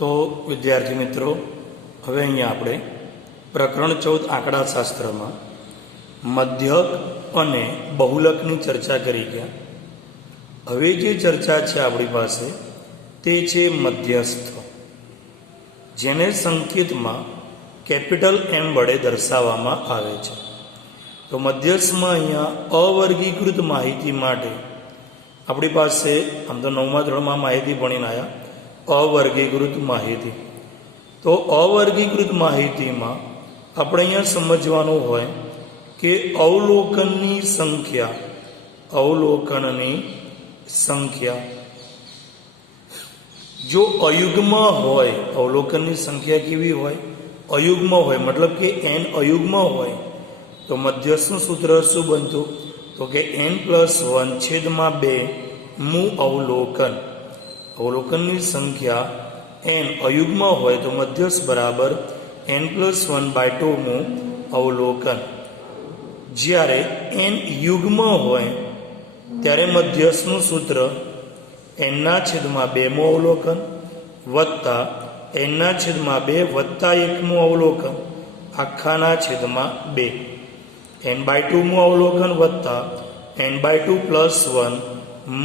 તો વિદ્યાર્થી મિત્રો, હવે અહીંયા આપણે પ્રકરણ 14 આંકડાશાસ્ત્રમાં મધ્યક અને બહુલકની ચર્ચા કરી ગયા. હવે જે ચર્ચા છે આપણી પાસે તે છે મધ્યસ્થ, જેને સંકેતમાં કેપિટલ M વડે દર્શાવવામાં આવે છે. તો મધ્યસ્થમાં અહીંયા અવર્ગીકૃત માહિતી માટે આપણી પાસે આમ તો 9મા ધોરણમાં માહિતી ભણીને આવ્યા અવર્ગીકૃત માહિતી. તો અવર્ગીકૃત માહિતીમાં આપણે અહીંયા સમજવાનું હોય કે અવલોકનની સંખ્યા જો અયુગ્મ હોય, અવલોકનની સંખ્યા કેવી હોય? અયુગ્મ હોય, મતલબ કે n અયુગ્મ હોય તો મધ્યસ્થનું સૂત્ર શું બનતું? તો કે n+1/2 મું અવલોકન. અવલોકનની સંખ્યા n અયુગ્મ હોય તો મધ્યસ્થ બરાબર n+1/2 મું અવલોકન. જ્યારે n યુગ્મ હોય ત્યારે મધ્યસ્થનું સૂત્ર n/2 મું અવલોકન વત્તા n/2 વત્તા 1 મું અવલોકન આખાના છેદમાં 2, n/2 મું અવલોકન વત્તા n/2+1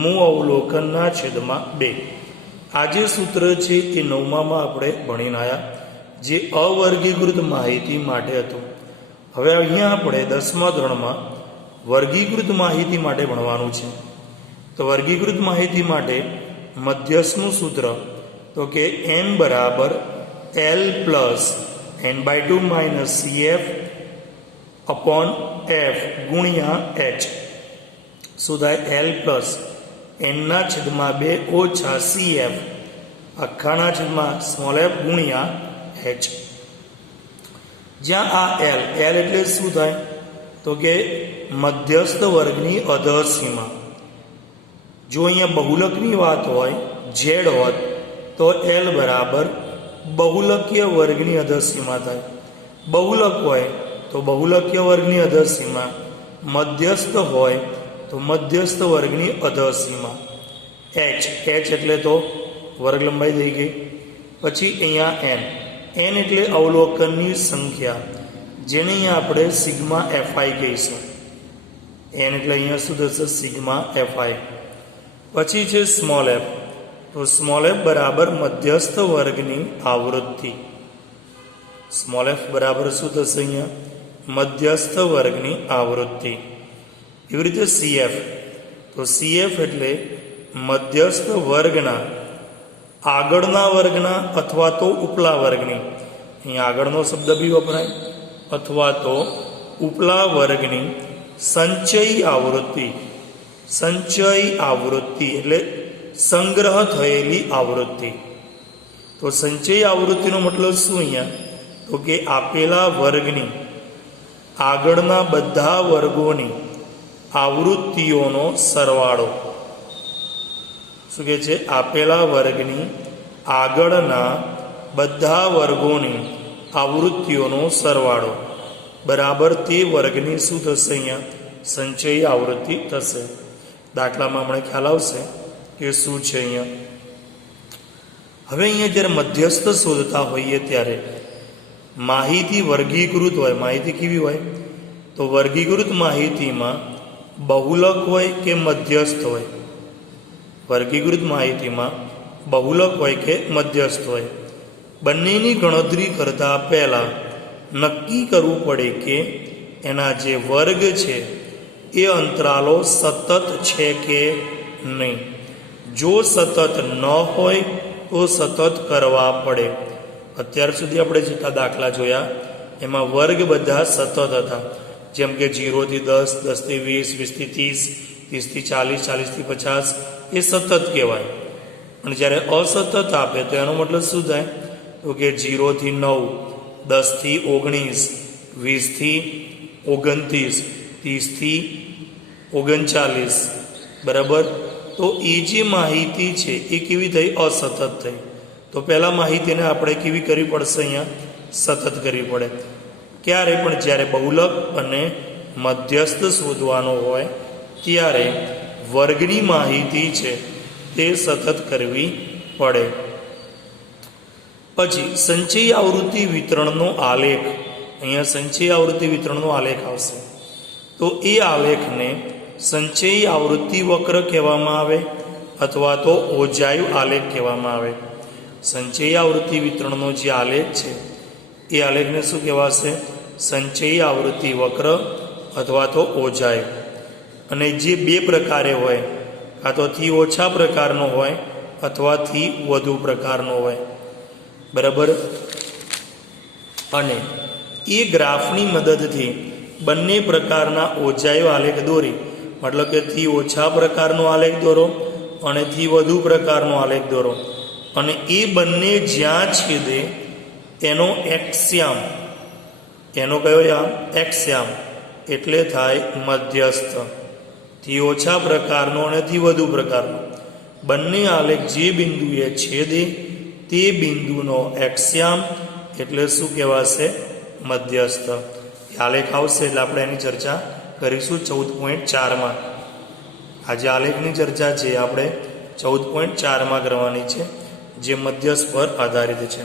મું અવલોકનના છેદમાં 2. આ જે સૂત્ર છે એ 9માં આપણે ભણીને આવ્યા, જે અવર્ગીકૃત માહિતી માટે હતું. હવે અહીંયા આપણે 10મા ધોરણમાં વર્ગીકૃત માહિતી માટે ભણવાનું છે. તો વર્ગીકૃત માહિતી માટે મધ્યસ્થનું સૂત્ર તો કે n બરાબર L plus n/2 - CF upon F ગુણ્યા H. શું થાય? L પ્લસ n/2 ઓછા CF આખાના છેદમાં સ્મોલ f ગુણ્યા H. જ્યાં આ L એટલે શું થાય? તો કે મધ્યસ્થ વર્ગની અધસીમા. જો અહીંયા બહુલકની વાત હોય, Z હોત, તો L બરાબર બહુલકીય વર્ગની અધસીમા થાય. બહુલક હોય તો બહુલકીય વર્ગની અધસીમા, મધ્યસ્થ હોય તો મધ્યસ્થ વર્ગની અધસીમા. H એટલે તો વર્ગ લંબાઈ થઈ ગઈ. પછી અહીંયા n એટલે અવલોકનની સંખ્યા, જેને અહીંયા આપણે સિગ્મા fi કહીશું. n એટલે અહીંયા શું થશે? Sigma fi. પછી છે સ્મોલ f. તો સ્મોલ f બરાબર મધ્યસ્થ વર્ગની આવૃત્તિ. સ્મોલ f બરાબર શું થશે? અહીંયા મધ્યસ્થ વર્ગની આવૃત્તિ. એવી રીતે CF. તો CF એટલે મધ્યસ્થ વર્ગના આગળના વર્ગના અથવા તો ઉપલા વર્ગની, અહીંયા આગળનો શબ્દ બી વપરાય, અથવા તો ઉપલા વર્ગની સંચયી આવૃત્તિ. સંચયી આવૃત્તિ એટલે સંગ્રહ થયેલી આવૃત્તિ. તો સંચયી આવૃત્તિનો મતલબ શું અહીંયા? તો કે આપેલા વર્ગની આગળના બધા વર્ગોની આવૃત્તિઓનો સરવાળો. શું કહે છે? આપેલા વર્ગની આગળના બધા વર્ગોની આવૃત્તિઓનો સરવાળો બરાબર તે વર્ગની શું થશે? અહીંયા સંચયી આવૃત્તિ થશે. દાખલામાં હમણાં ખ્યાલ આવશે કે શું છે અહીંયા. હવે અહીંયા જ્યારે મધ્યસ્થ શોધતા હોઈએ ત્યારે માહિતી વર્ગીકૃત હોય. માહિતી કેવી હોય? તો વર્ગીકૃત માહિતીમાં બહુલક હોય કે મધ્યસ્થ હોય? વર્ગીકૃત માહિતીમાં બહુલક હોય કે મધ્યસ્થ હોય? બંનેની ગણતરી કરતાં પહેલાં નક્કી કરવું પડે કે એના જે વર્ગ છે એ અંતરાલો સતત છે કે નહીં. જો સતત ન હોય તો સતત કરવા પડે. અત્યાર સુધી આપણે જેટલા દાખલા જોયા એમાં વર્ગ બધા સતત હતા, જેમ કે 0 થી 10, 10 થી 20, 20 થી 30, 30 થી 40, 40 થી 50 એ સતત કહેવાય. અને જ્યારે અસતત આપે તો એનો મતલબ શું થાય? તો કે 0 થી 9, 10 થી 19, 20 થી 29, 30 થી 39, બરાબર. તો એ જે માહિતી છે એ કેવી થઈ? અસતત થઈ. તો પહેલાં માહિતીને આપણે કેવી કરવી પડશે? અહીંયા સતત કરવી પડે. ક્યારે પણ? જ્યારે બહુલક અને મધ્યસ્થ શોધવાનો હોય ત્યારે વર્ગની માહિતી છે તે સતત કરવી પડે. પછી સંચયી આવૃત્તિ વિતરણનો આલેખ, અહીંયા સંચયી આવૃત્તિ વિતરણનો આલેખ આવશે. તો એ આલેખને સંચયી આવૃત્તિ વક્ર કહેવામાં આવે અથવા તો ઓજાયુ આલેખ કહેવામાં આવે. સંચયી આવૃત્તિ વિતરણનો જે આલેખ છે એ આલેખને શું કહેવાશે? સંચયી આવૃત્તિ વક્ર અથવા તો ઓજાયુ. અને જે બે પ્રકારે હોય, કાં તો થી ઓછા પ્રકારનો હોય અથવા થી વધુ પ્રકારનો હોય, બરાબર. અને એ ગ્રાફની મદદથી બંને પ્રકારના ઓજાયુ આલેખ દોરી, મતલબ કે થી ઓછા પ્રકારનો આલેખ દોરો અને થી વધુ પ્રકારનો આલેખ દોરો, અને એ બંને જ્યાં છેદે એનો એક્સ્યામ, એનો કયો યામ? એક્સ્યામ, એટલે થાય મધ્યસ્થ. થી ઓછા પ્રકારનો અને થી વધુ પ્રકારનો બંને આલેખ જે બિંદુએ છેદે તે બિંદુનો એક્સ્યામ એટલે શું કહેવાશે? મધ્યસ્થ. આલેખ આવશે એટલે આપણે એની ચર્ચા કરીશું 14.4માં. આજે આલેખની ચર્ચા છે આપણે 14.4માં કરવાની છે, જે મધ્યસ્થ પર આધારિત છે.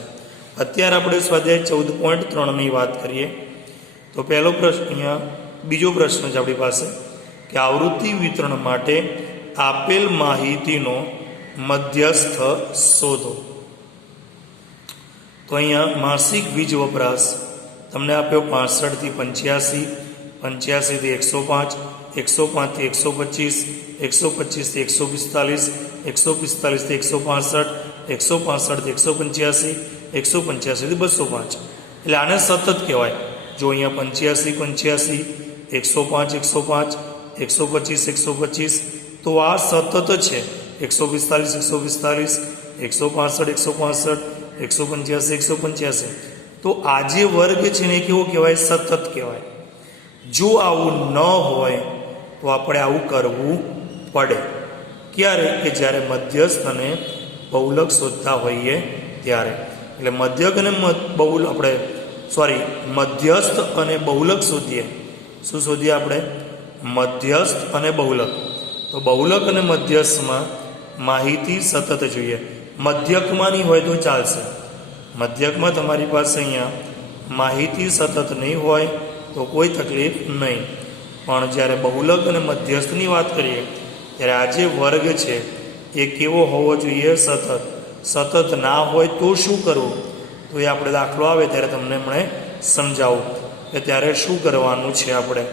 અત્યારે આપણે સ્વાધ્યાય 14.3ની વાત કરીએ. તો પહેલો પ્રશ્ન, અહીંયા બીજો પ્રશ્ન છે આપણી પાસે કે આવૃત્તિ વિતરણ માટે આપેલ માહિતીનો મધ્યસ્થ શોધો. તો અહીંયા માસિક વીજ વપરાશ તમને આપ્યો 65 થી 85, 85 થી 105, 105 થી 125, 125 થી 145, 145 થી 165, 165 થી 185, 185 થી 205. એટલે આને સતત કહેવાય. જો અહીંયા 85, 85, 105, 105, 125, 125, તો આ સતત છે. 145, 145, 165, 165, 185, 185. તો આ જે વર્ગ છે ને એ કેવો કહેવાય? સતત કહેવાય. જો આવું ન હોય તો આપણે આવું કરવું પડે. ક્યારે? કે જ્યારે મધ્યસ્થ અને બહુલક શોધતા હોઈએ ત્યારે. એટલે મધ્યક અને મધ્યસ્થ અને બહુલક શોધીએ. શું શોધીએ આપણે? મધ્યસ્થ અને બહુલક. તો બહુલક અને મધ્યસ્થમાં માહિતી સતત જોઈએ. મધ્યકમાં નહીં હોય તો ચાલશે. મધ્યકમાં તમારી પાસે અહીંયા માહિતી સતત નહીં હોય તો કોઈ તકલીફ નહીં. પણ જ્યારે બહુલક અને મધ્યસ્થની વાત કરીએ ત્યારે આ જે વર્ગ છે એ કેવો હોવો જોઈએ? સતત. સતત ના હોય તો શું કરવું? તો એ આપણે દાખલો આવે ત્યારે તમને મને સમજાવું કે ત્યારે શું કરવાનું છે આપણે,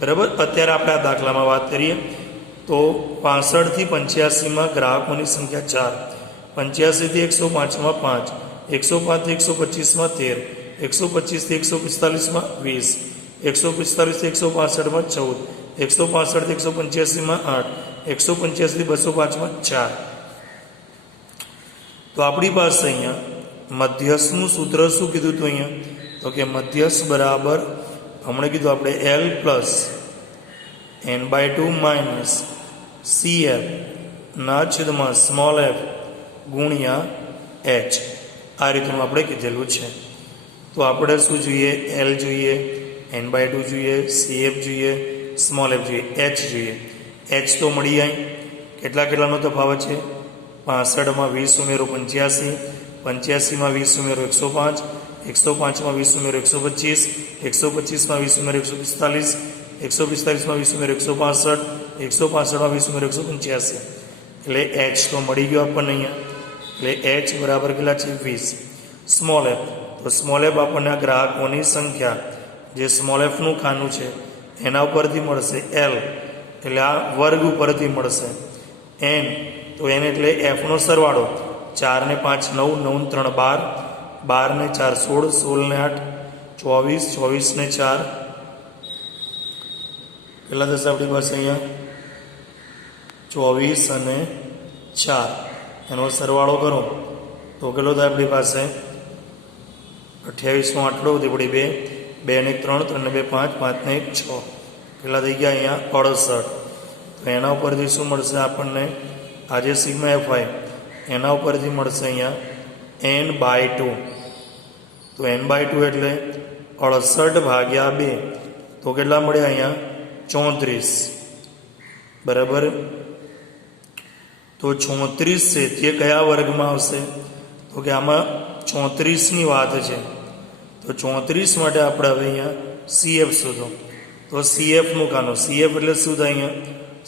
બરાબર. અત્યારે આપણે આ દાખલામાં વાત કરીએ તો 65 થી 85માં ગ્રાહકોની સંખ્યા 4, 85 થી 105માં 5, 105 થી 125માં 13, 125 થી 145માં 20, 145 થી 165માં 14, 165 થી 185માં 8, 185 થી 205માં 4. તો આપણી પાસે અહીંયા મધ્યસ્થનું સૂત્ર શું કીધું હતું અહીંયા? તો કે મધ્યસ્થ બરાબર, હમણાં કીધું આપણે, L plus n/2 minus CF ના છેદમાં સ્મોલ f ગુણ્યા h. આ રીતનું આપણે કીધેલું છે. તો આપણે શું જોઈએ? L જોઈએ, n/2 જોઈએ, CF જોઈએ, સ્મોલ f જોઈએ, h જોઈએ. h તો મળી જાય. કેટલાનો તફાવત છે? 65માં 20 ઉમેરો 85, 85માં 20 ઉમેરો 105, 105માં 20 ઉમેરો 125, 125માં 20 ઉમેરો 145, 145માં 20 ઉમેરો 165, 165માં 20 ઉમેરો 185. એટલે h તો મળી ગયો આપણને અહીંયા. એટલે h બરાબર કેટલા છે? 20. સ્મોલ f, તો સ્મોલ f આપણને આ ગ્રાહકોની સંખ્યા, જે સ્મોલ fનું ખાનું છે એના ઉપરથી મળશે. L એટલે આ વર્ગ ઉપરથી મળશે. n, તો n એટલે fનો સરવાળો. 4 ને 5 9, 9 ને 3 12, 12 ને 4 16, 16 ને 8 24, 24 ને 4 કેટલા થશે આપણી પાસે અહીંયા? 24 અને 4. એનો સરવાળો કરો તો કેટલો થાય આપણી પાસે? 28નો આટલો તે પડી 2, 2 ને 3, 3 ને 2 5, 5 ને 1 6. કેટલા થઈ ગયા અહીંયા? 68. તો એના ઉપરથી શું મળશે આપણને? આજે સિગ્મા fi એના ઉપરથી મળશે અહીંયા n/2. તો n/2 એટલે 68/2. તો કેટલા મળ્યા અહીંયા? 34. બરાબર. તો 34 છે તે કયા વર્ગમાં આવશે? તો કે આમાં 34ની વાત છે, તો 34 માટે આપણે હવે અહીંયા CF શોધો. તો CFનું કાનો CF એટલે શું થાય? અહીંયા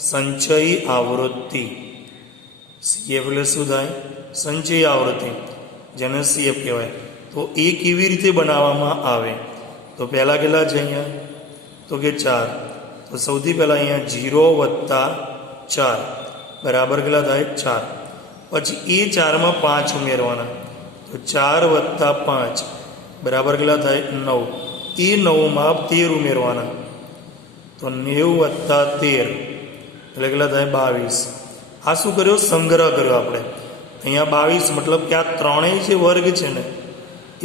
સંચય આવૃત્તિ. CF એટલે શું થાય? સંચય આવૃત્તિ, જેને CF કહેવાય. તો એ કેવી રીતે બનાવવામાં આવે? તો પહેલાં કેટલા છે અહીંયા? તો કે 4. તો સૌથી પહેલાં અહીંયા 0 + 4 બરાબર કેટલા થાય? 4. પછી એ 4માં 5 ઉમેરવાના, તો 4 + 5 બરાબર કેટલા થાય? 9. એ 9માં 13 ઉમેરવાના, તો 90 + 13 એટલે કેટલા થાય? 22. આ શું કર્યો? સંગ્રહ કર્યો આપણે. અહીંયા 22 મતલબ કે આ ત્રણેય જે વર્ગ છે ને,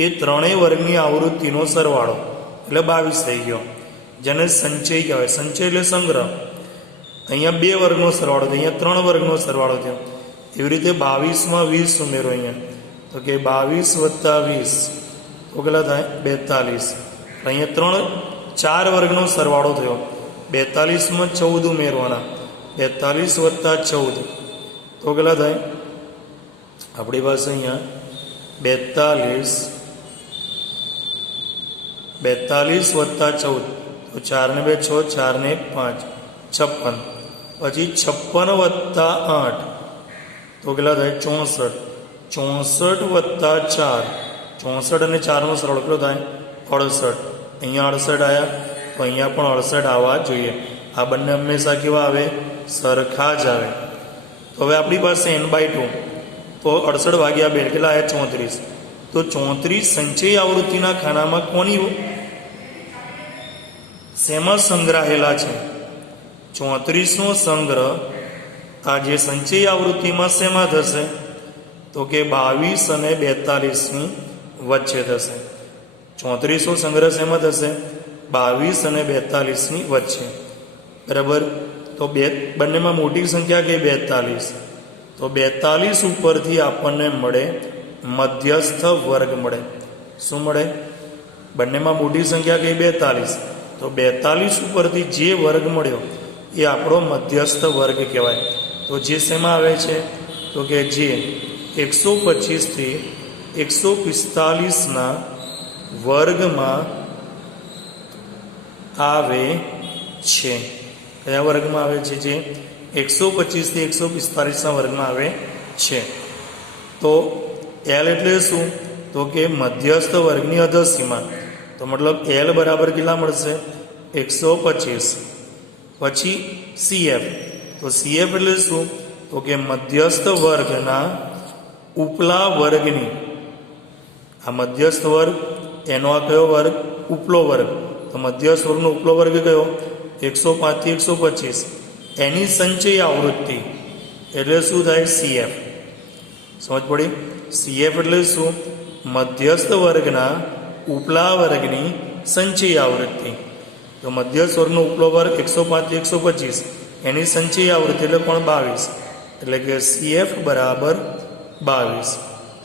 એ ત્રણેય વર્ગની આવૃત્તિનો સરવાળો એટલે 22 થઈ ગયો, જેને સંચય કહેવાય. સંચય એટલે સંગ્રહ. અહીંયા 2 વર્ગનો સરવાળો થયો, અહીંયા 3 વર્ગનો સરવાળો થયો. એવી રીતે 22માં 20 ઉમેરો અહીંયા, તો કે 22 + 20 તો કેટલા થાય? 42. અહીંયા 4 વર્ગનો સરવાળો થયો, 42માં 14 ઉમેરવાના, 42 + 14 તો કેટલા થાય? આપણી પાસે અહીંયા 42 + 14, તો 4 ને 2 6, 4 ને 1 5, 56. પછી 56 + 8 તો કેટલા થાય? 64. 64 + 4, 64 અને 4નો સરવાળો કેટલો થાય? 68. અહીંયા 68 આવ્યા, તો અહીંયા પણ 68 આવવા જોઈએ. આ બંને હંમેશા કેવા આવે? સરખા જ આવે. તો હવે આપણી પાસે n/2, તો 68 ભાગ્યા 2 કેટલા આવ્યા? 34. તો 34 સંચય આવૃત્તિના ખાનામાં કોની શેમાં સંગ્રહાયેલા છે? 34નો સંગ્રહ આ જે સંચય આવૃત્તિમાં શેમાં થશે? તો કે 22 અને 42ની વચ્ચે થશે. 34નો સંગ્રહ શેમાં થશે? 22 અને 42ની વચ્ચે. બરાબર. તો બંનેમાં મોટી સંખ્યા કે 42, તો 42 ઉપરથી આપણને મળે મધ્યસ્થ વર્ગ મળે. શું મળે? બંનેમાં મોટી સંખ્યા કે 42, તો 42 ઉપરથી જે વર્ગ મળ્યો એ આપણો મધ્યસ્થ વર્ગ કહેવાય. તો જે શેમાં આવે છે? તો કે જે 125 થી 145ના વર્ગમાં આવે છે. કયા વર્ગમાં આવે છે? જે 125 થી 145ના વર્ગમાં આવે છે. તો L એટલે શું? તો કે મધ્યસ્થ વર્ગની અધસીમા. તો મતલબ L બરાબર કેટલા મળશે? 125. પછી CF, તો CF એટલે શું? તો કે મધ્યસ્થ વર્ગના ઉપલા વર્ગની. આ મધ્યસ્થ વર્ગ, એનો આ કયો વર્ગ? ઉપલો વર્ગ. તો મધ્યસ્થ વર્ગનો ઉપલો વર્ગ કયો? 105 થી 125. એની સંચય આવૃત્તિ એટલે શું થાય? CF. સમજ પડી? CF એટલે શું? મધ્યસ્થ વર્ગના ઉપલા વર્ગની સંચય આવૃત્તિ. તો મધ્યસ્થ વર્ગનો ઉપલો વર્ગ 105 થી 125, એની સંચય આવૃત્તિ એટલે પણ 22, એટલે કે CF બરાબર 22.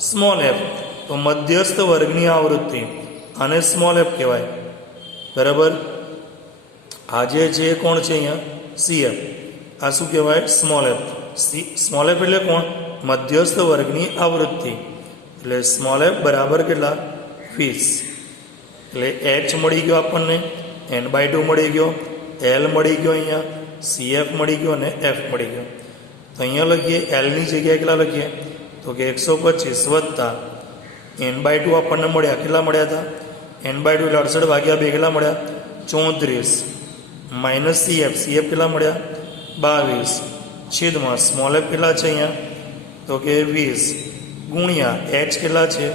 સ્મોલ f, તો મધ્યસ્થ વર્ગની આવૃત્તિ, આને સ્મોલ f કહેવાય. બરાબર. આજે જે કોણ છે અહીંયા? CF. આ શું કહેવાય? Small f. સ્મોલ f એટલે કોણ? મધ્યસ્થ વર્ગની આવૃત્તિ. એટલે સ્મોલ f બરાબર કેટલા? 20. એટલે h મળી ગયો આપણને, n/2 મળી ગયો, L મળી ગયો, અહીંયા CF મળી ગયો અને f મળી ગયો. તો અહીંયા લખીએ L ની જગ્યાએ કેટલા લખીએ? તો કે 125 વત્તા n/2 આપણને મળ્યા. કેટલા મળ્યા હતા? n/2 એટલે 68 ભાગ્યા 2 કેટલા મળ્યા? 34 માઇનસ CF. CF કેટલા મળ્યા? 22 છેદમાં સ્મોલ f કેટલા છે અહીંયા? તો કે 20 ગુણ્યા h કેટલા છે?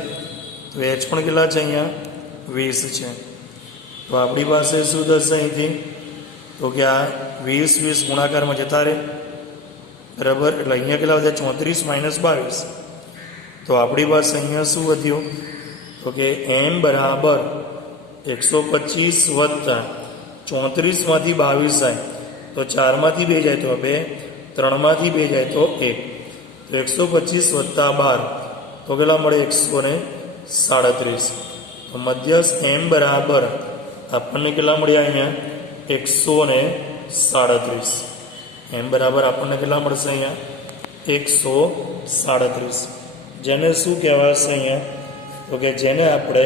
તો h પણ કેટલા છે અહીંયા? 20 છે. તો આપણી પાસે શું થશે અહીંથી? તો કે આ 20 ગુણાકારમાં જતા રહે. બરાબર. એટલે અહીંયા કેટલા વધ્યા? 34 માઇનસ 22. તો આપણી પાસે અહીંયા શું વધ્યું? તો કે m બરાબર 125 વત્તા 34માંથી 22 જાય તો 4માંથી 2 જાય તો 2, 3માંથી 2 જાય તો 1. તો 125 વત્તા 12 તો કેટલા મળે? 137. તો મધ્યસ્થ m બરાબર આપણને કેટલા મળ્યા અહીંયા? 137. m બરાબર આપણને કેટલા મળશે અહીંયા? 137. જેને શું કહેવાશે અહીંયા? તો કે જેને આપણે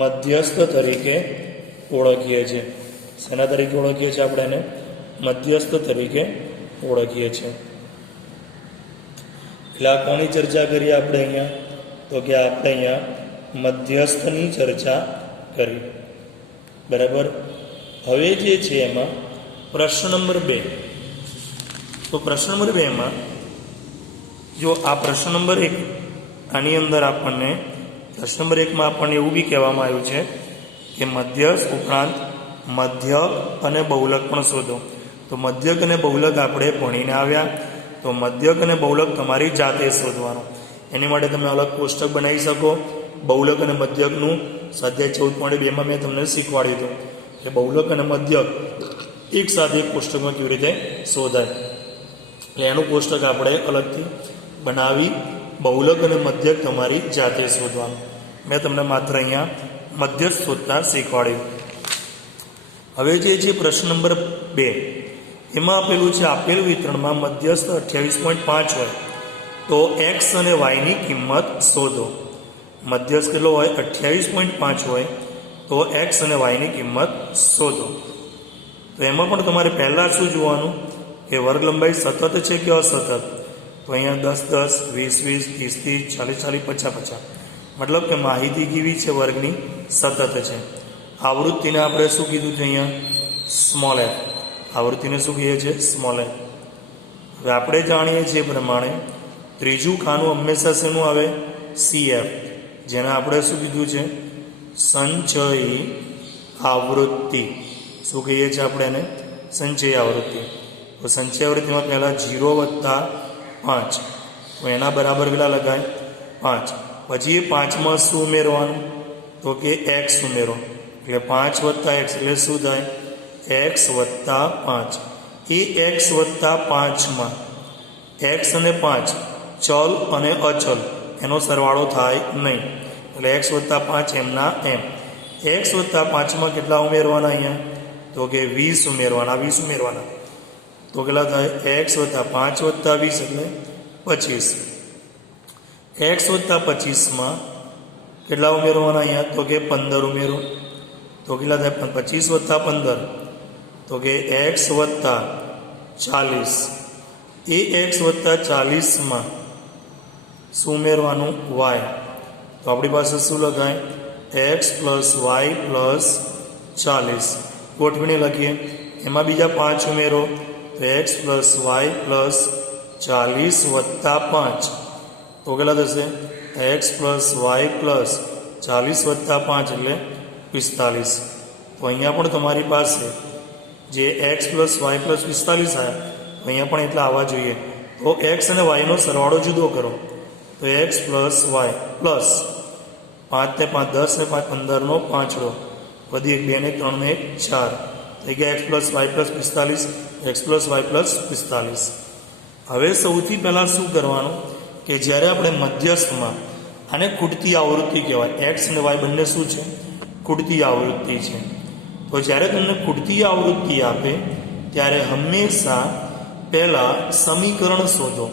મધ્યસ્થ તરીકે ઓળખીએ છીએ. શેના તરીકે ઓળખીએ છીએ? આપણે એને મધ્યસ્થ તરીકે ઓળખીએ છીએ. એટલે આ કોની ચર્ચા કરીએ આપણે અહીંયા? તો કે આપણે અહીંયા મધ્યસ્થની ચર્ચા કરી. બરાબર. હવે જે છે એમાં પ્રશ્ન નંબર 2. તો પ્રશ્ન નંબર 2માં જો આ પ્રશ્ન નંબર 1 આની અંદર આપણને પ્રશ્ન નંબર 1માં આપણને એવું બી કહેવામાં આવ્યું છે કે મધ્યસ્થ ઉપરાંત મધ્યક અને બહુલક પણ શોધો. તો મધ્યક અને બહુલક આપણે ભણીને આવ્યા. તો મધ્યક અને બહુલક તમારી જાતે શોધવાનો. એની માટે તમે અલગ કોષ્ટક બનાવી શકો. બહુલક અને મધ્યકનું સ્વાધ્યાય 14.2માં મેં તમને શીખવાડ્યું હતું કે બહુલક અને મધ્યક એક સાથે એક કોષ્ટકમાં કેવી રીતે શોધાય. એટલે એનું કોષ્ટક આપણે અલગથી બનાવી બહુલક અને મધ્યક તમારી જાતે શોધવાનું. મેં તમને માત્ર અહીંયા મધ્યસ્થ શોધતા શીખવાડ્યું. હવે જે છે પ્રશ્ન નંબર 2 એમાં આપેલું છે આપેલ વિતરણમાં મધ્યસ્થ 28.5 હોય તો એક્સ અને વાયની કિંમત શોધો. મધ્યસ્થ કેટલો હોય? 28.5 હોય તો એક્સ અને વાયની કિંમત શોધો. તો એમાં પણ તમારે પહેલાં શું જોવાનું કે વર્ગ લંબાઈ સતત છે કે અસતત? તો અહીંયા 10 10, 20 20, 30 30, 40 40, 50 50. મતલબ કે માહિતી કેવી છે? વર્ગની સતત છે. આવૃત્તિને આપણે શું કીધું છે અહીંયા? Small F. આવૃત્તિને શું કહીએ છીએ? Small F. હવે આપણે જાણીએ છીએ પ્રમાણે ત્રીજું ખાનું હંમેશા શેનું આવે? CF. જેને આપણે શું કીધું છે? સંચયી આવૃત્તિ. શું કહીએ છીએ આપણે એને? સંચયી આવૃત્તિ. તો સંચય આવૃત્તિમાં પહેલાં 0 + 5 તો એના બરાબર કેટલા લગાય? 5. પછી એ 5માં શું ઉમેરવાનું? તો કે x ઉમેરો. એટલે 5 + x એટલે શું થાય? x + 5. એ x + 5માં x અને 5 ચલ અને અચલ એનો સરવાળો થાય નહીં. એટલે x + 5 એમના એમ. x + 5માં કેટલા ઉમેરવાના અહીંયા? તો કે 20 ઉમેરવાના. 20 ઉમેરવાના તો કેટલા થાય? x + 5 + 20 એટલે 25. x + 25માં કેટલા ઉમેરવાના અહીંયા? તો કે 15 ઉમેરો. તો કેટલા થાય? 25 + 15 તો કે x + 40. એ x + 40માં શું ઉમેરવાનું? y. તો આપણી પાસે શું લખાય? x + y + 40. ગોઠવીને લખીએ. એમાં બીજા 5 ઉમેરો તો x + y + 40 + 5 તો કેટલા થશે? x + y + 40 + 5 એટલે 45. તો અહીંયા પણ તમારી પાસે જે x + y + 45 આવ્યા તો અહીંયા પણ એટલા આવવા જોઈએ. તો x અને y નો સરવાળો જુદો કરો. તો x + y પ્લસ 5 ને 5 10 ને 5 15 નો 5 વધી 1 2 ને 3 ને 1 4 થઈ ગયા x + y + 45. x + y + 45. હવે સૌથી પહેલાં શું કરવાનું કે જ્યારે આપણે મધ્યસ્થમાં આને ખૂટતી આવૃત્તિ કહેવાય. x અને y બંને શું છે? ખૂટતી આવૃત્તિ છે. તો જ્યારે તમને ખૂટતી આવૃત્તિ આપે ત્યારે હંમેશા પહેલાં સમીકરણ શોધો.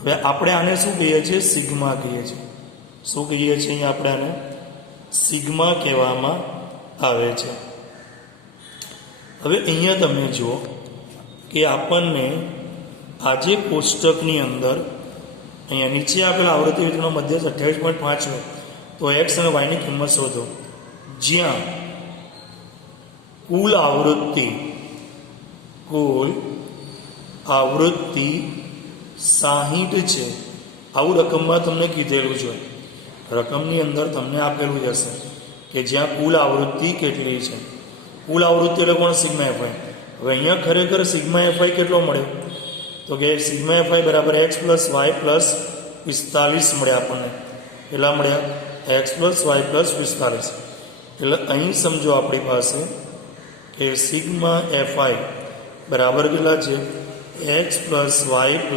હવે આપણે આને શું કહીએ છીએ? સિગ્મા કહીએ છીએ. શું કહીએ છીએ અહીંયા? આપણે આને સિગ્મા કહેવામાં આવે છે. હવે અહીંયા તમે જુઓ કે આપણને આજે કોષ્ટકની અંદર અહીંયા નીચે આપેલા આવૃત્તિ વિતરણનો મધ્યસ્થ 28.5 હોય તો x અને y ની કિંમત શોધો. જ્યાં કુલ આવૃત્તિ 60 છે આવું રકમમાં તમને કીધેલું છે. રકમની અંદર તમને આપેલું જશે કે જ્યાં કુલ આવૃત્તિ કેટલી છે. કુલ આવૃત્તિ એટલે કોણ? Sigma FI. હવે અહીંયા ખરેખર સિગ્મા એફઆઈ કેટલો મળ્યો? તો કે સિગ્મા એફઆઈ બરાબર x + y + 45 મળ્યા આપણને. કેટલા મળ્યા? x + y + 45. એટલે અહીં સમજો આપણી પાસે કે સિગ્મા એફઆઈ બરાબર કેટલા છે? x + y +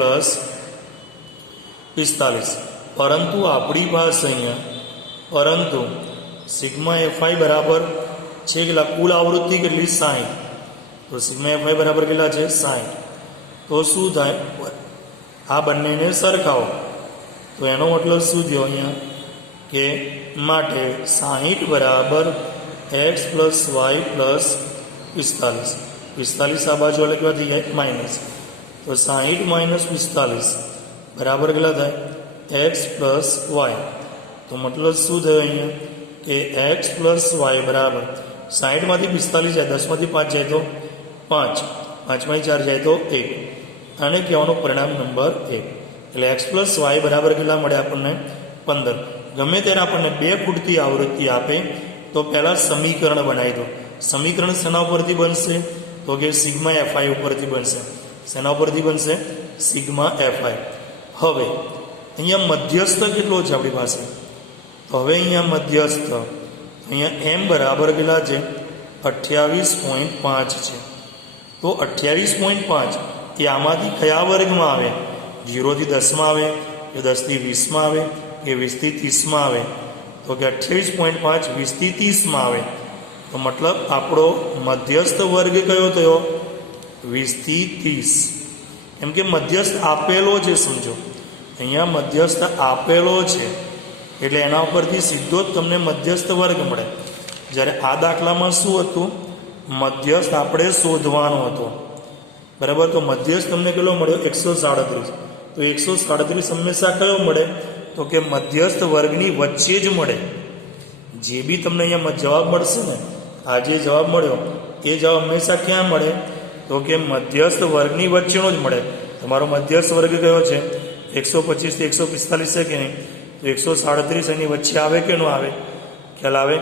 45. પરંતુ આપણી પાસે અહીંયા સિગ્મા એફઆઈ બરાબર છે કેટલા? કુલ આવૃત્તિ કેટલી? 60. તો સિગ્મા એફઆઈ બરાબર કેટલા છે? 60. તો શું થાય? આ બંનેને સરખાવો તો એનો મતલબ શું થયો અહીંયા કે માટે 60 બરાબર એક્સ પ્લસ વાય પ્લસ 45. 45 આ બાજુ એટલે કેવા થઈ જાય માઇનસ. તો 60 માઇનસ 45 બરાબર કેટલા થાય એક્સ પ્લસ વાય. તો મતલબ શું થયું અહીંયા કે એક્સ પ્લસ વાય બરાબર 60માંથી 45 જાય, 10માંથી 5 જાય તો 5, 5માંથી 4 જાય તો 1. આને કહેવાનું પરિણામ નંબર 1. એટલે એક્સ પ્લસ વાય બરાબર કેટલા મળે આપણને 15. ગમે ત્યારે આપણને 2 ફૂટથી આવૃત્તિ આપે તો પહેલાં સમીકરણ બનાવી દો. સમીકરણ શેના ઉપરથી બનશે તો કે સિગ્મા એફઆઈ ઉપરથી બનશે. શેના ઉપરથી બનશે સિગ્મા એફઆઈ. હવે અહીંયા મધ્યસ્થ કેટલો છે આપણી પાસે તો હવે અહીંયા મધ્યસ્થ અહીંયા એમ બરાબર કેટલા છે 28.5 છે. તો 28.5 એ આમાંથી કયા વર્ગમાં આવે 0 થી 10માં આવે કે 10 થી 20માં આવે કે 20 થી 30માં આવે તો કે 28.5 20 થી 30માં આવે. તો મતલબ આપણો મધ્યસ્થ વર્ગ કયો થયો 20 થી 30. એમ કે મધ્યસ્થ આપેલો છે, સમજો અહીંયા મધ્યસ્થ આપેલો છે એટલે એના ઉપરથી સીધો જ તમને મધ્યસ્થ વર્ગ મળે. જ્યારે આ દાખલામાં શું હતું મધ્યસ્થ આપણે શોધવાનો હતો બરાબર. તો મધ્યસ્થ તમને કેટલો મળ્યો 137. તો 137 હંમેશા કયો મળે તો કે મધ્યસ્થ વર્ગની વચ્ચે જ મળે. જે બી તમને અહીંયા જવાબ મળશે ને આ જે જવાબ મળ્યો એ જવાબ હંમેશા ક્યાં મળે તો કે મધ્યસ્થ વર્ગની વચ્ચેનો જ મળે. તમારો મધ્યસ્થ વર્ગ કયો છે 125 થી 145 છે કે નહીં તો 137 એની વચ્ચે આવે કે ન આવે ખ્યાલ આવે.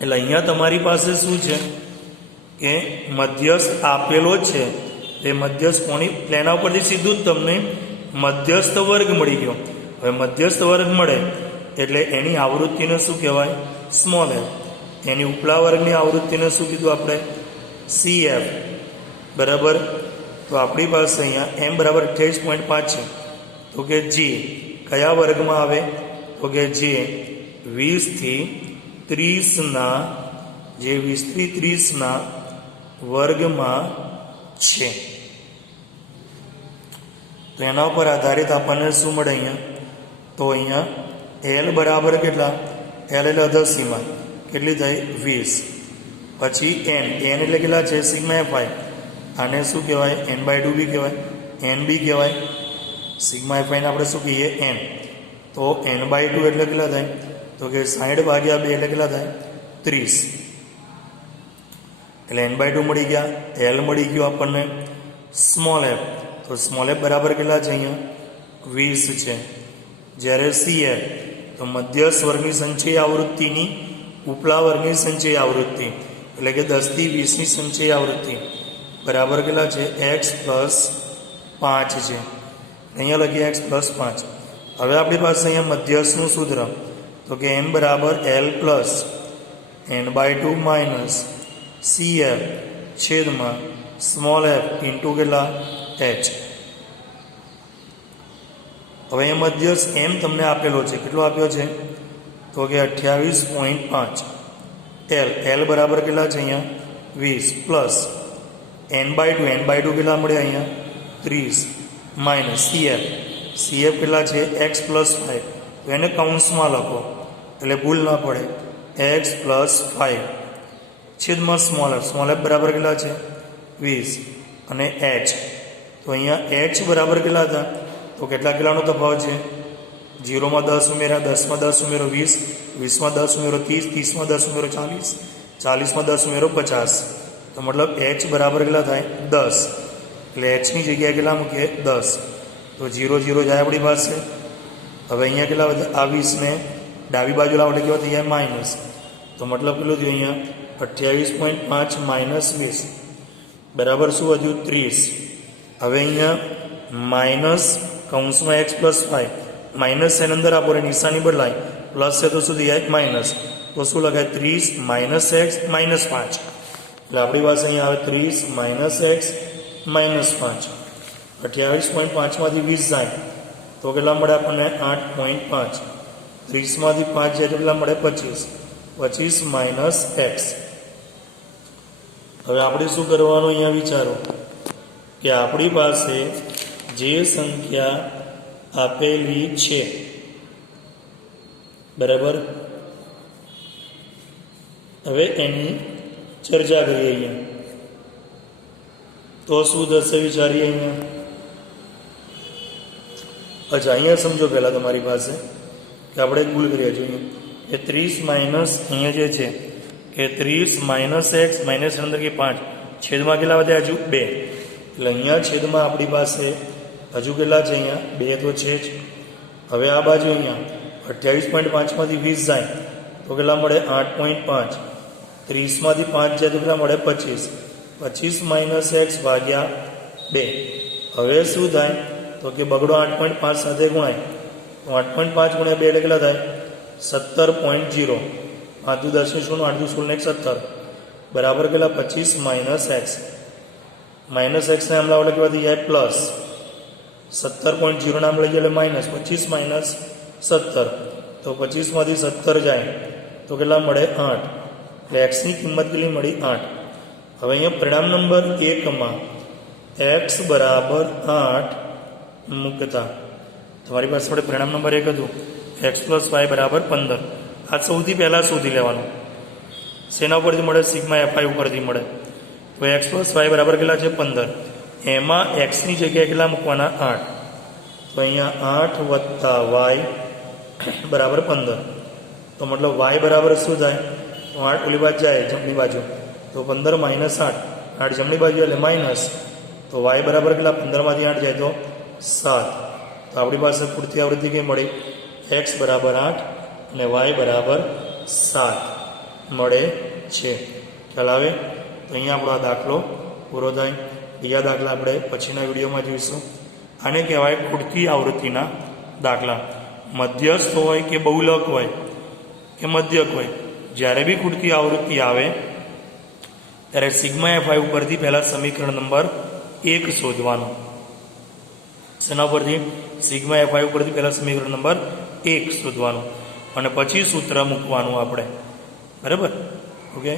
એટલે અહીંયા તમારી પાસે શું છે કે મધ્યસ્થ આપેલો છે. એ મધ્યસ્થ કોની એના ઉપરથી સીધું જ તમને મધ્યસ્થ વર્ગ મળી ગયો. હવે મધ્યસ્થ વર્ગ મળે એટલે એની આવૃત્તિને શું કહેવાય સ્મોલ એફ. એની ઉપલા વર્ગની આવૃત્તિને શું કીધું આપણે સી એફ બરાબર. તો આપણી પાસે અહીંયા એમ બરાબર 28.5 છે તો કે જે કયા વર્ગમાં આવે તો કે જે 20 થી 30ના જે 20 થી 30ના વર્ગમાં છે. તો એના ઉપર આધારિત આપણને શું મળે અહીંયા તો અહીંયા એલ બરાબર કેટલા એલ એટલે અધસીમા કેટલી થઈ 20. પછી એન એટલે કેટલા છે સિગ્મા એફઆઈ. આને શું કહેવાય n/2 બી કહેવાય એન બી કહેવાય. સિગ્મા એફઆઈને આપણે શું કહીએ એન. તો n/2 એટલે કેટલા થાય તો કે 60/2 એટલે કેટલા થાય 30. એટલે n/2 મળી ગયા. એલ મળી ગયો આપણને. સ્મોલ એફ તો સ્મોલ એફ બરાબર કેટલા છે અહીંયા 20 છે. જ્યારે સી એફ તો મધ્યસ્થ વર્ગની સંચય આવૃત્તિની ઉપલા વર્ગની સંચય આવૃત્તિ એટલે કે 10 થી 20ની સંચય આવૃત્તિ બરાબર કેટલા છે એક્સ પ્લસ 5 છે. અહીંયા લખીએ એક્સ પ્લસ 5. હવે આપણી પાસે અહીંયા મધ્યસ્થનું સૂત્ર તો કે એમ બરાબર L plus n/2 minus C F છેદમાં સ્મોલ એફ ઇન્ટુ કેટલા એચ. હવે એ મધ્યસ્થ એમ તમને આપેલો છે કેટલો આપ્યો છે તો કે 28.5. એલ બરાબર કેટલા છે અહીંયા 20 પ્લસ n/2 કેટલા મળે અહીંયા 30 માઇનસ સી એફ કેટલા છે એક્સ પ્લસ 5. તો એને કૌંસમાં લખો એટલે ભૂલ ના પડે એક્સ પ્લસ 5 છેદમાં સ્મોલ એફ બરાબર કેટલા છે 20 અને એચ. તો અહીંયા એચ બરાબર કેટલા હતા તો કેટલાનો તફાવત છે 0માં 10 ઉમેરા 10માં 10 ઉમેરો 20 20માં 10 ઉમેરો 30 30માં 10 ઉમેરો 40 40માં 10 ઉમેરો 50. તો મતલબ એચ બરાબર કેટલા થાય 10. એટલે એચની જગ્યાએ કેટલા મૂકીએ 10. તો 0 0 જાય આપણી પાસે. હવે અહીંયા કેટલા વધે આ 20 ને ડાબી બાજુ લાવો એટલે કેવા થઈ જાય માઇનસ. તો મતલબ કેટલું થયું અહીંયા 28.5 માઇનસ 20 બરાબર શું વધ્યું 30. હવે અહીંયા માઇનસ કૌંસમાં એક્સ પ્લસ 5 માઇનસ એની અંદર આપો નિશાની બદલાય પ્લસ છે તો શું થઈ જાય માઇનસ. તો શું લખાય 30 માઇનસ એક્સ માઇનસ 5. એટલે આપણી પાસે અહીંયા આવે 30 માઇનસ એક્સ માઇનસ 5. 28.5માંથી 20 જાય તો કેટલા મળે આપણને 8.5. 30માંથી 5 જાય તો કેટલા મળે 25 માઇનસ એક્સ. હવે આપણે શું કરવાનું અહીંયા વિચારો કે આપણી પાસે જે સંખ્યા આપેલી છે બરાબર. હવે એની ચર્ચા કરીએ અહીંયા. તો શું થશે વિચારીએ અહીંયા. અચ્છા, અહીંયા સમજો પહેલાં તમારી પાસે કે આપણે ભૂલ કરીએ જોઈએ કે 30 માઇનસ અહીંયા જે છે કે 30 માઇનસ એક્સ માઇનસ અંદર કે 5 છેદમાં કેટલા વધ્યા? હજુ 2. એટલે અહીંયા છેદમાં આપણી પાસે હજુ કેટલા છે? અહીંયા 2 તો છે જ. હવે આ બાજુ અહીંયા 28.5 માંથી 20 જાય તો કેટલા મળે? 8.5. 30 માંથી 5 જાય તો કેટલા મળે? 25. 25 માઇનસ એક્સ ભાગ્યા 2. હવે શું થાય તો કે બગડો 8.5 સાથે ગુણાય તો 8.5 ગુણ્યા 2 એટલે કેટલા થાય? 17.0. 5 10 16 8 16 17 બરાબર કેટલા? 25 માઇનસ એક્સ. માઇનસ એક્સને આમ લાવો એટલે કેવા થઈ જાય? પ્લસ. 17.0 નામ લઈ જાય એટલે માઇનસ. 25 માઇનસ 17 તો 25 માંથી 17 જાય તો કેટલા મળે? 8. એટલે એક્સની કિંમત કેટલી મળી? 8. હવે અહીંયા પરિણામ નંબર 1માં એક્સ બરાબર 8 મૂકતા તમારી પાસે આપણે પરિણામ નંબર 1 હતું એક્સ પ્લસ વાય બરાબર 15. આ સૌથી પહેલાં શોધી લેવાનું. શેના ઉપરથી મળે? સિગ્મા એફઆઈ ઉપરથી મળે. તો એક્સ પ્લસ વાય બરાબર કેટલા છે? 15. એમાં એક્સની જગ્યાએ કેટલા મૂકવાના? 8. તો અહીંયા 8 વત્તા વાય બરાબર 15. તો મતલબ વાય બરાબર શું થાય? તો 8 ઓલી બાજુ જાય જમણી બાજુ તો 15 માઇનસ 8. 8 જમણી બાજુ એટલે માઇનસ. તો વાય બરાબર કેટલા? 15 માંથી 8 જાય તો 7. તો આપણી પાસે પૂરતી આવૃત્તિ કઈ મળી? એક્સ બરાબર 8 અને વાય બરાબર 7 મળે છે. ખ્યાલ આવે? તો અહીંયા આપણો આ દાખલો પૂરો થાય. બીજા દાખલા આપણે પછીના વિડીયોમાં જોઈશું. આને કહેવાય ખૂટતી આવૃત્તિના દાખલા. મધ્યસ્થ હોય કે બહુલક હોય કે મધ્યક હોય, જ્યારે બી ખૂટતી આવૃત્તિ આવે ત્યારે સિગ્મા એફઆઈ ઉપરથી પહેલાં સમીકરણ નંબર 1 શોધવાનું. શેના ઉપરથી? સિગ્મા એફઆઈ ઉપરથી પહેલાં સમીકરણ નંબર 1 શોધવાનું અને પછી સૂત્ર મૂકવાનું આપણે. બરાબર? ઓકે.